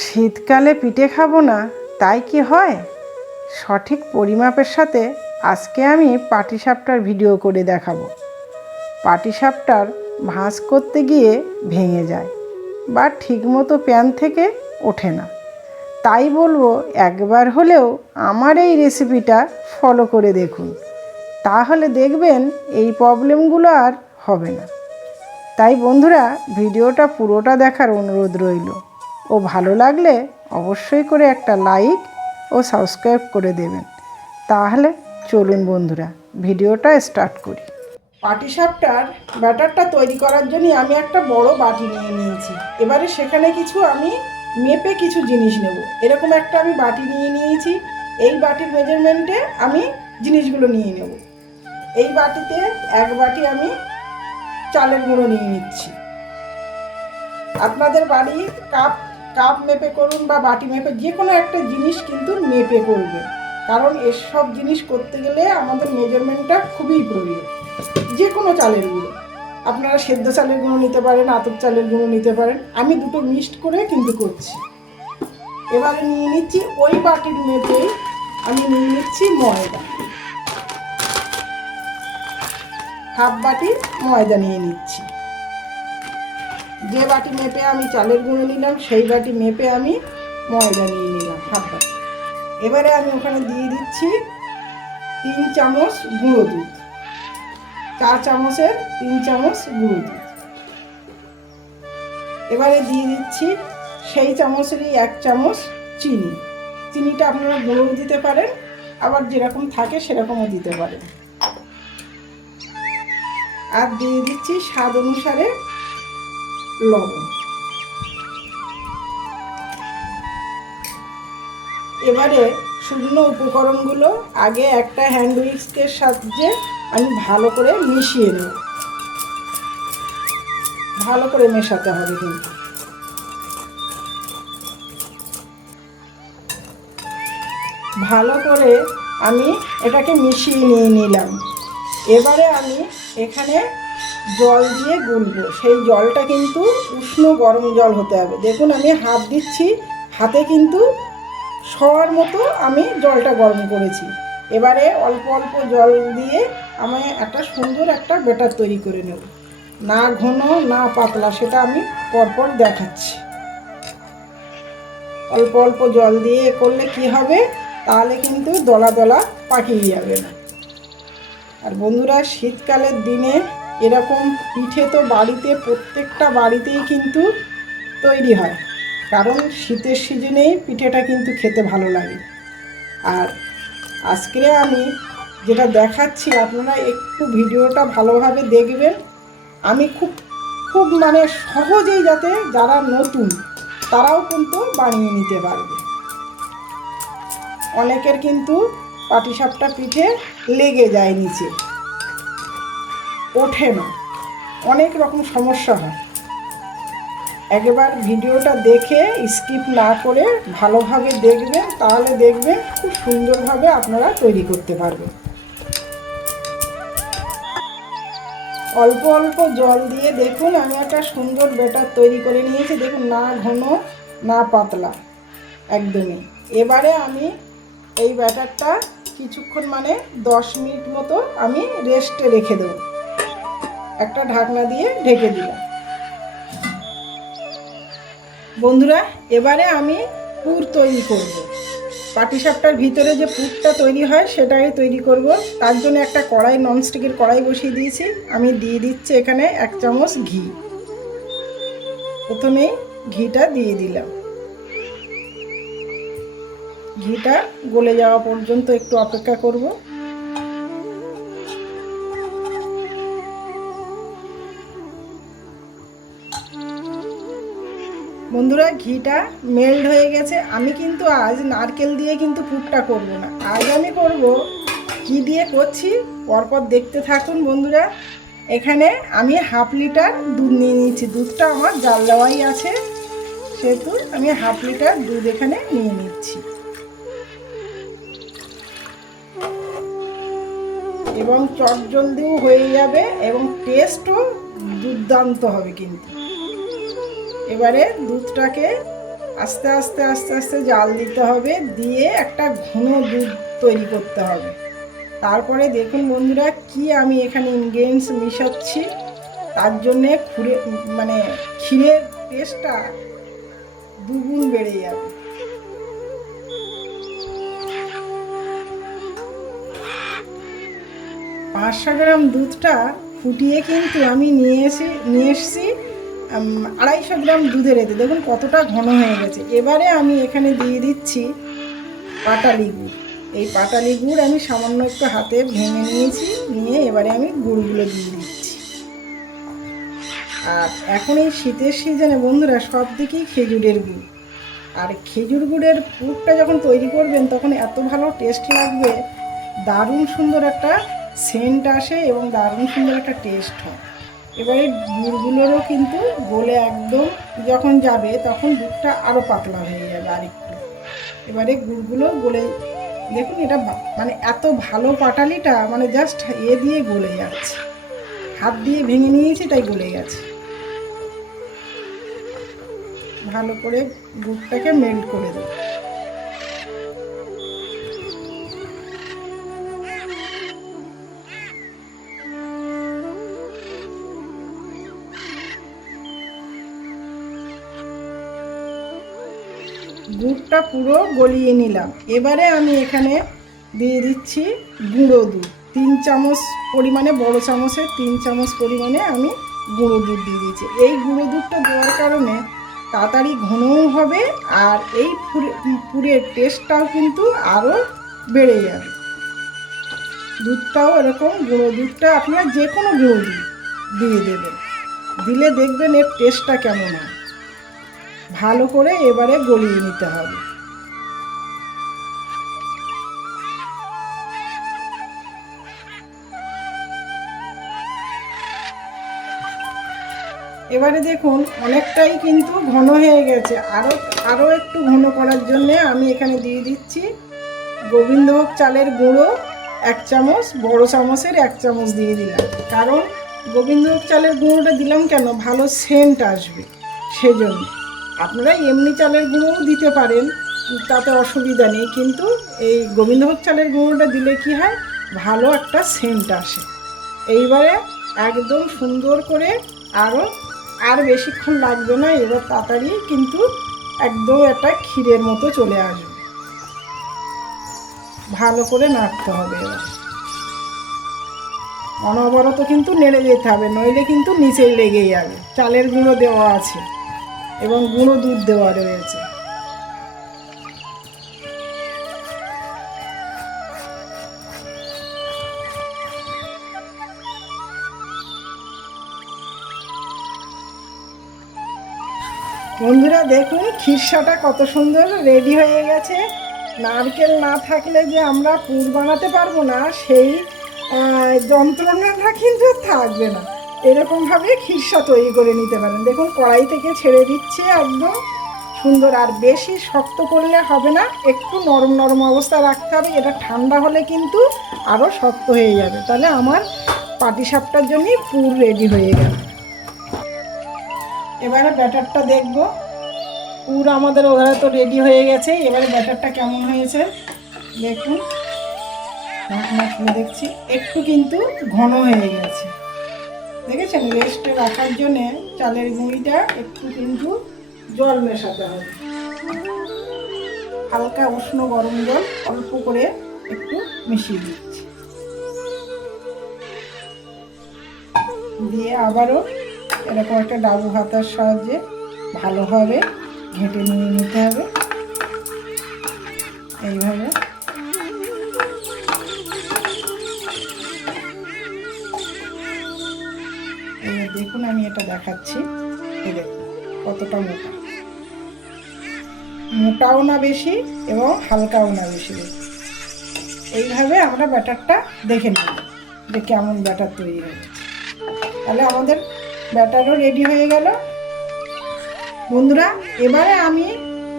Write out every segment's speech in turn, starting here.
শীতকালে পিঠে খাবো না তাই কি হয়? সঠিক পরিমাপের সাথে আজকে আমি পাটিসাপটার ভিডিও করে দেখাবো। পাটিসাপটার ভাঁজ করতে গিয়ে ভেঙে যায় বা ঠিকমতো প্যান থেকে ওঠে না। তাই বলবো একবার হলেও আমার এই রেসিপিটা ফলো করে দেখুন, তাহলে দেখবেন এই প্রবলেমগুলো আর হবে না। তাই বন্ধুরা, ভিডিওটা পুরোটা দেখার অনুরোধ রইল ও ভালো লাগলে অবশ্যই করে একটা লাইক ও সাবস্ক্রাইব করে দেবেন। তাহলে চলুন বন্ধুরা, ভিডিওটা স্টার্ট করি। পাটিসাপটার ব্যাটারটা তৈরি করার জন্য আমি একটা বড় বাটি নিয়ে নিয়েছি। এবারে সেখানে আমি মেপে কিছু জিনিস নেব। এরকম একটা আমি বাটি নিয়ে নিয়েছি। এই বাটির মেজারমেন্টে আমি জিনিসগুলো নিয়ে নেব। এই বাটিতে এক বাটি আমি চালের গুঁড়ো নিয়ে নিচ্ছি। আপনাদের বাড়ি কাপ মেপে করুন বা বাটি মেপে, যে কোনো একটা জিনিস কিন্তু মেপে করবেন, কারণ এসব জিনিস করতে গেলে আমাদের মেজারমেন্টটা খুবই প্রয়োজন। যে কোনো চালের গুঁড়ো, আপনারা সেদ্ধ চালের গুঁড়ো নিতে পারেন, আতপ চালের গুঁড়ো নিতে পারেন। আমি দুটো মিক্সড করে কিন্তু করছি। এবারে নিয়ে নিচ্ছি ওই বাটির মেপেই আমি নিয়ে নিচ্ছি ময়দা। হাফ বাটি ময়দা নিয়ে নিচ্ছি। যে বাটি মেপে আমি চালের গুঁড়ো নিলাম সেই বাটি মেপে আমি ময়দা নিয়ে নিলাম হাফ বাটি। এবারে আমি ওখানে দিয়ে দিচ্ছি 3 চামচ গুঁড়ো দুধ। 4 চামচের 3 চামচ গুঁড়ো দুধ। এবারে দিয়ে দিচ্ছি সেই চামচেরই 1 চামচ চিনি। চিনিটা আপনারা গুঁড়ো দিতে পারেন, আবার যেরকম থাকে সেরকমও দিতে পারেন। আর দিয়ে দিচ্ছি স্বাদ অনুসারে লবণ। এবারে শুকনো উপকরণগুলো আগে একটা হ্যান্ড উইস্কের সাহায্যে আমি ভালো করে মিশিয়ে নেব। ভালো করে মেশাতে হবে কিন্তু। ভালো করে আমি এটাকে মিশিয়ে নিয়ে নিলাম। এবারে আমি এখানে জল দিয়ে গুলবো। সেই জলটা কিন্তু উষ্ণ গরম জল হতে হবে। দেখুন আমি হাত দিচ্ছি, হাতে কিন্তু সবার মতো আমি জলটা গরম করেছি। এবারে অল্প অল্প জল দিয়ে আমি একটা সুন্দর একটা ব্যাটার তৈরি করে নেব। না ঘন না পাতলা, সেটা আমি পরপর দেখাচ্ছি। অল্প অল্প জল দিয়ে করলে কি হবে, তাহলে কিন্তু দলা দলা পাকিয়ে যাবে না। আর বন্ধুরা, শীতকালের দিনে এরকম পিঠে তো বাড়িতে, প্রত্যেকটা বাড়িতেই কিন্তু তৈরি হয়, কারণ শীতের সিজনেই পিঠেটা কিন্তু খেতে ভালো লাগে। আর আজকে আমি যেটা দেখাচ্ছি, আপনারা একটু ভিডিওটা ভালোভাবে দেখবেন। আমি খুব মানে সহজেই, যাতে যারা নতুন তারাও কিন্তু বানিয়ে নিতে পারবে। অনেকের কিন্তু পাটিসাপটা পিঠে লেগে যায়, নিচে ওঠে না, অনেক রকম সমস্যা হয়। একবার ভিডিওটা দেখে স্কিপ না করে ভালোভাবে দেখবেন, তাহলে দেখবেন খুব সুন্দরভাবে আপনারা তৈরি করতে পারবেন। অল্প অল্প জল দিয়ে দেখুন আমি একটা সুন্দর ব্যাটার তৈরি করে নিয়েছি। দেখুন, না ঘন না পাতলা, একদমই। এবারে আমি এই ব্যাটারটা কিছুক্ষণ, মানে 10 মিনিট মতো আমি রেস্টে রেখে দেবো। একটা ঢাকনা দিয়ে ঢেকে দিলাম। বন্ধুরা, এবারে আমি পুর তৈরি করব। পাটিসাপটার ভিতরে যে পুরটা তৈরি হয় সেটাই তৈরি করব। তার জন্য একটা কড়াই, ননস্টিকের কড়াই বসিয়ে দিয়েছি। আমি দিয়ে দিচ্ছি এখানে 1 চামচ ঘি। প্রথমেই ঘিটা দিয়ে দিলাম। ঘিটা গলে যাওয়া পর্যন্ত একটু অপেক্ষা করব। বন্ধুরা, ঘিটা মেল্ট হয়ে গেছে। আমি কিন্তু আজ নারকেল দিয়ে কিন্তু পুরটা করব না, আজ আমি করব ঘি দিয়ে করছি। পরপর দেখতে থাকুন বন্ধুরা। এখানে আমি 1/2 লিটার দুধ নিয়ে নিচ্ছি। দুধটা আমার জাল দেওয়াই আছে, সেহেতু আমি 1/2 লিটার দুধ এখানে নিয়ে নিচ্ছি। এবং চটজলদিও হয়ে যাবে এবং টেস্টও দুর্দান্ত হবে কিন্তু। এবারে দুধটাকে আস্তে আস্তে আস্তে আস্তে জাল দিতে হবে, দিয়ে একটা ঘন দুধ তৈরি করতে হবে। তারপরে দেখুন বন্ধুরা কি আমি এখানে ইনগ্রেডিয়েন্টস মিশাচ্ছি, তার জন্যে ক্ষীরের টেস্টটা দুগুণ বেড়ে যাবে। 500 গ্রাম দুধটা ফুটিয়ে কিন্তু আমি নিয়ে এসেছি 250 গ্রাম দুধের এতে। দেখুন কতটা ঘন হয়ে গেছে। এবারে আমি এখানে দিয়ে দিচ্ছি পাটালি গুড়। এই পাটালি গুড় আমি সামান্য একটু হাতে ভেঙে নিয়েছি, নিয়ে এবারে আমি গুড়গুলো দিয়ে দিচ্ছি। আর এখন এই শীতের সিজনে বন্ধুরা সব দিকেই খেজুরের গুড়, আর খেজুর গুড়ের পুরটা যখন তৈরি করবেন তখন এত ভালো টেস্ট লাগবে, দারুণ সুন্দর একটা সেন্ট আসে এবং দারুণ সুন্দর একটা টেস্ট হয়। এবারে গুড়গুলোরও কিন্তু গলে একদম যখন যাবে তখন দুধটা আরও পাতলা হয়ে যাবে আরেকটু। এবারে গুড়গুলো গলে দেখুন, এটা এত ভালো পাটালিটা জাস্ট দিয়ে গলে যাচ্ছে, হাত দিয়ে ভেঙে নিয়েছি তাই গলে গেছে। ভালো করে গুড়টাকে মেল্ট করে দেব। দুধটা পুরো গলিয়ে নিলাম। এবারে আমি এখানে দিয়ে দিচ্ছি গুঁড়ো দুধ 3 চামচ পরিমাণে, বড় চামচের 3 চামচ পরিমাণে আমি গুঁড়ো দুধ দিয়ে দিচ্ছি। এই গুঁড়ো দুধটা দেওয়ার কারণে তাড়াতাড়ি ঘনও হবে, আর এই পুরের টেস্টটাও কিন্তু আরও বেড়ে যাবে। দুধটাও এরকম গুঁড়ো দুধটা আপনারা যে কোনো গুঁড়ো দুধ দিয়ে দেবেন, দিলে দেখবেন এর টেস্টটা কেমন হয়। ভালো করে এবারে গলিয়ে নিতে হবে। এবারে দেখুন অনেকটাই কিন্তু ঘন হয়ে গেছে। আরও একটু ঘন করার জন্যে আমি এখানে দিয়ে দিচ্ছি গোবিন্দভোগ চালের গুঁড়ো 1 চামচ, বড় চামচের 1 চামচ দিয়ে দিলাম। কারণ গোবিন্দভোগ চালের গুঁড়োটা দিলাম কেন, ভালো সেন্ট আসবে সেজন্য। আপনারা এমনি চালের গুঁড়োও দিতে পারেন, তাতে অসুবিধা নেই, কিন্তু এই গোবিন্দভোগ চালের গুঁড়োটা দিলে কি হয়, ভালো একটা সেন্ট আসে। এইবারে একদম সুন্দর করে আর বেশিক্ষণ লাগবে না, এবার তাড়াতাড়ি কিন্তু একদম একটা ক্ষীরের মতো চলে আসবে। ভালো করে নাড়তে হবে। এবার অনবরত কিন্তু নেড়ে যেতে হবে, নইলে কিন্তু নিচেই লেগে যাবে। চালের গুঁড়ো দেওয়া আছে এবং গুঁড়ো দুধ দেওয়া রয়েছে। বন্ধুরা দেখুন খিরসাটা কত সুন্দর রেডি হয়ে গেছে। নারকেল না থাকলে যে আমরা পুর বানাতে পারবো না, সেই যন্ত্রণাটা কিন্তু থাকবে না। এরকমভাবে খিরসা তৈরি করে নিতে পারেন। দেখুন কড়াই থেকে ছেড়ে দিচ্ছে একদম সুন্দর। আর বেশি শক্ত করলে হবে না, একটু নরম নরম অবস্থা রাখতে হবে। এটা ঠান্ডা হলে কিন্তু আরও শক্ত হয়ে যাবে। তাহলে আমার পাটিসাপটার জন্যই পুর রেডি হয়ে গেল। এবারে ব্যাটারটা দেখব। পুর আমাদের ওধারে তো রেডি হয়ে গেছে। এবারে ব্যাটারটা কেমন হয়েছে দেখুন। ঢাকনা খুলে দেখছি, একটু কিন্তু ঘন হয়ে গেছে। দেখেছেন, রেস্টে রাখার জন্যে চালের গুঁড়িটা একটু কিন্তু জল মেশাতে হবে। হালকা উষ্ণ গরম জল অল্প করে একটু মিশিয়ে দিচ্ছি, দিয়ে আবারও এরকম একটা ডাবু হাতার সাহায্যে ভালোভাবে ঘেঁটে নিয়ে নিতে হবে। এইভাবে এবার দেখুন আমি এটা দেখাচ্ছি। এই দেখুন কতটা মোটা, মোটাও না বেশি এবং হালকাও না বেশি। এইভাবে আমরা ব্যাটারটা দেখে নেব যে কেমন ব্যাটার তৈরি হয়েছে। তাহলে আমাদের ব্যাটারও রেডি হয়ে গেল। বন্ধুরা এবারে আমি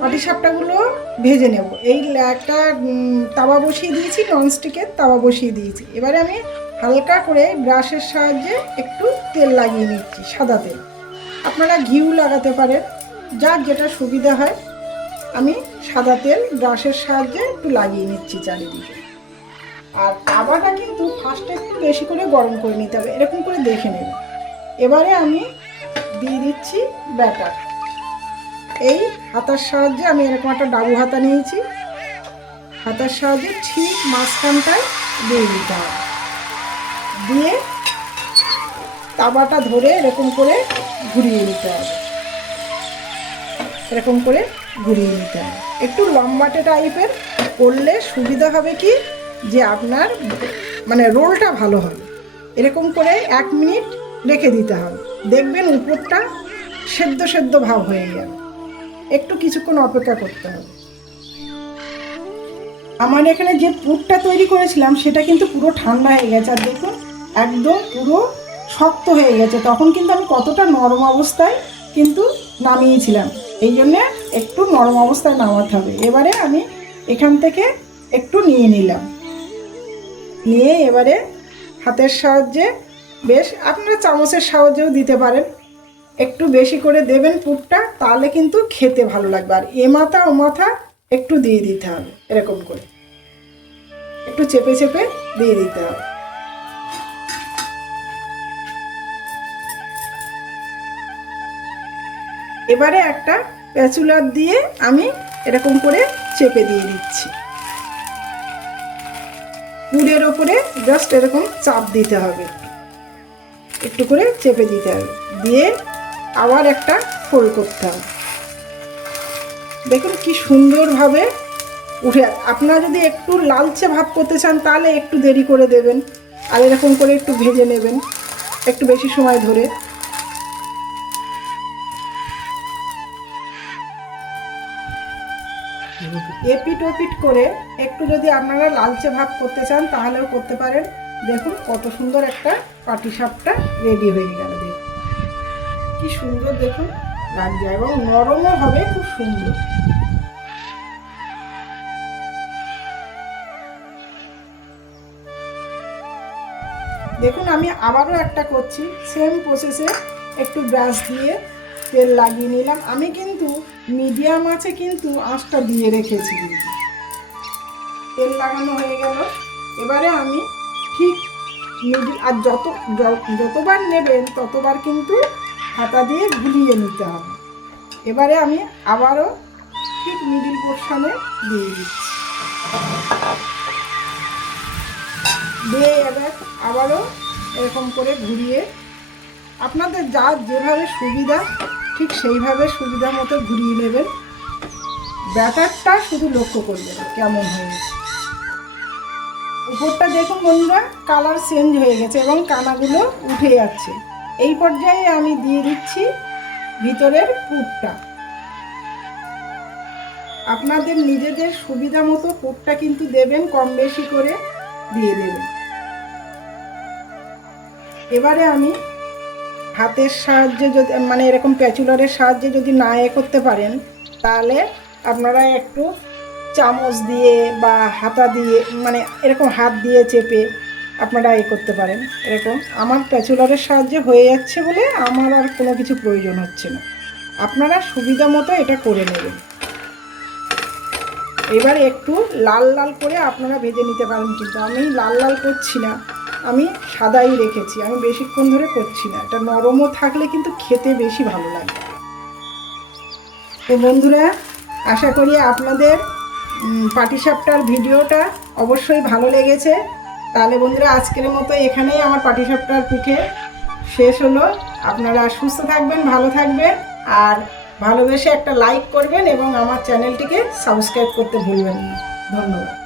পাটিসাপটাগুলো ভেজে নেব। এই একটা তাওয়া বসিয়ে দিয়েছি, ননস্টিকের তাওয়া বসিয়ে দিয়েছি। এবারে আমি হালকা করে ব্রাশের সাহায্যে একটু তেল লাগিয়ে নিচ্ছি, সাদা তেল। আপনারা ঘিও লাগাতে পারেন, যার যেটা সুবিধা হয় আমি সাদা তেল ব্রাশের সাহায্যে একটু লাগিয়ে নিচ্ছি চারিদিকে। আর তাওয়াটা কিন্তু ফার্স্টে একটু বেশি করে গরম করে নিতে হবে, এরকম করে দেখে নেব। এবারে আমি দিয়ে দিচ্ছি ব্যাটার। এই হাতার সাহায্যে আমি এরকম একটা ডাবু হাতা নিয়েছি, হাতার সাহায্যে ঠিক মাঝখানটায় দিয়ে দিতে হবে। দিয়ে তাওয়াটা ধরে এরকম করে ঘুরিয়ে নিতে হবে, এরকম করে ঘুরিয়ে নিতে হবে। একটু লম্বাটে টাইপের করলে সুবিধা হবে কি যে আপনার মানে রোলটা ভালো হবে। এরকম করে 1 মিনিট রেখে দিতে হবে, দেখবেন উপরটা সেদ্ধ সেদ্ধ ভাব হয়ে যাবে। একটু কিছুক্ষণ অপেক্ষা করতে হবে। আমার এখানে যে পুরটা তৈরি করেছিলাম সেটা কিন্তু পুরো ঠান্ডা হয়ে গেছে, আর দেখুন একদম পুরো শক্ত হয়ে গেছে। তখন কিন্তু আমি কতটা নরম অবস্থায় কিন্তু নামিয়েছিলাম, এই জন্যে একটু নরম অবস্থায় নামাতে হবে। এবারে আমি এখান থেকে একটু নিয়ে নিলাম, নিয়ে এবারে হাতের সাহায্যে বেশ, আপনারা চামচের সাহায্যেও দিতে পারেন, একটু বেশি করে দেবেন পুরটা, তাহলে কিন্তু খেতে ভালো লাগবে। আর এ মাথা ও মাথা একটু দিয়ে দিতে হবে, এরকম করে একটু চেপে চেপে দিয়ে দিতে হবে। এবারে একটা প্যাচুলার দিয়ে আমি এরকম করে চেপে দিয়ে দিচ্ছি। পুরের ওপরে জাস্ট এরকম চাপ দিতে হবে, একটু করে চেপে দিতে হবে, দিয়ে আবার একটা ফোল্ড করতে হবে। দেখুন কি সুন্দরভাবে উঠে। আপনারা যদি একটু লালচে ভাব করতে চান তাহলে একটু দেরি করে দেবেন, আর এরকম করে একটু ভেজে নেবেন একটু বেশি সময় ধরে। এপিট ওপিট করে একটু যদি আপনারা লালচে ভাব করতে চান তাহলেও করতে পারেন। দেখুন কত সুন্দর একটা পাটিসাপটা রেডি হয়ে গেল। দেখুন কি সুন্দর দেখুন লাগছে, এবং নরমও হবে খুব সুন্দর। দেখুন আমি আবারও একটা করছি, সেম প্রসেসে একটু ব্রাশ দিয়ে তেল লাগিয়ে নিলাম। আমি কিন্তু মিডিয়াম আছে কিন্তু আঁচটা দিয়ে রেখেছি, কিন্তু তেল লাগানো হয়ে গেল। এবারে আমি ঠিক মিডিল, আর যতবার নেবেন ততবার কিন্তু হাতা দিয়ে ঘুরিয়ে নিতে হবে। এবারে আমি আবারও ঠিক মিডিল পোর্শনে দিয়ে দিচ্ছি, দিয়ে এবার আবারও এরকম করে ঘুরিয়ে, আপনাদের যার যেভাবে সুবিধা ঠিক সেইভাবে সুবিধা মতো ঘুরিয়ে নেবেন। ব্যাটারটা শুধু লক্ষ্য করবেন কেমন হয়েছে। উপরটা দেখুন বন্ধুরা কালার চেঞ্জ হয়ে গেছে এবং কানাগুলো উঠে যাচ্ছে। এই পর্যায়ে আমি দিয়ে দিচ্ছি ভিতরের পুরটা। আপনাদের নিজেদের সুবিধা মতো পুরটা কিন্তু দেবেন, কম বেশি করে দিয়ে দেবেন। এবারে আমি হাতের সাহায্যে যদি মানে এরকম প্যাচুলারের সাহায্যে যদি না করতে পারেন তাহলে আপনারা একটু চামচ দিয়ে বা হাতা দিয়ে মানে এরকম হাত দিয়ে চেপে আপনারা করতে পারেন। এরকম আমার প্যাচুলারের সাহায্যে হয়ে যাচ্ছে বলে আমার আর কোনো কিছু প্রয়োজন হচ্ছে না। আপনারা সুবিধা মতো এটা করে নেবেন। এবার একটু লাল লাল করে আপনারা ভেজে নিতে পারেন, কিন্তু আমি লাল লাল করছি না, আমি সাদাই রেখেছি, আমি বেশিক্ষণ ধরে করছি না। এটা নরমও থাকলে কিন্তু খেতে বেশি ভালো লাগে। তো বন্ধুরা আশা করি আপনাদের পাটিসাপটার ভিডিওটা অবশ্যই ভালো লেগেছে। তাহলে বন্ধুরা আজকের মতো এখানেই আমার পাটিসাপটার পিঠে শেষ হলো। আপনারা সুস্থ থাকবেন, ভালো থাকবেন, আর ভালোবেসে একটা লাইক করবেন এবং আমার চ্যানেলটিকে সাবস্ক্রাইব করতে ভুলবেন না। ধন্যবাদ।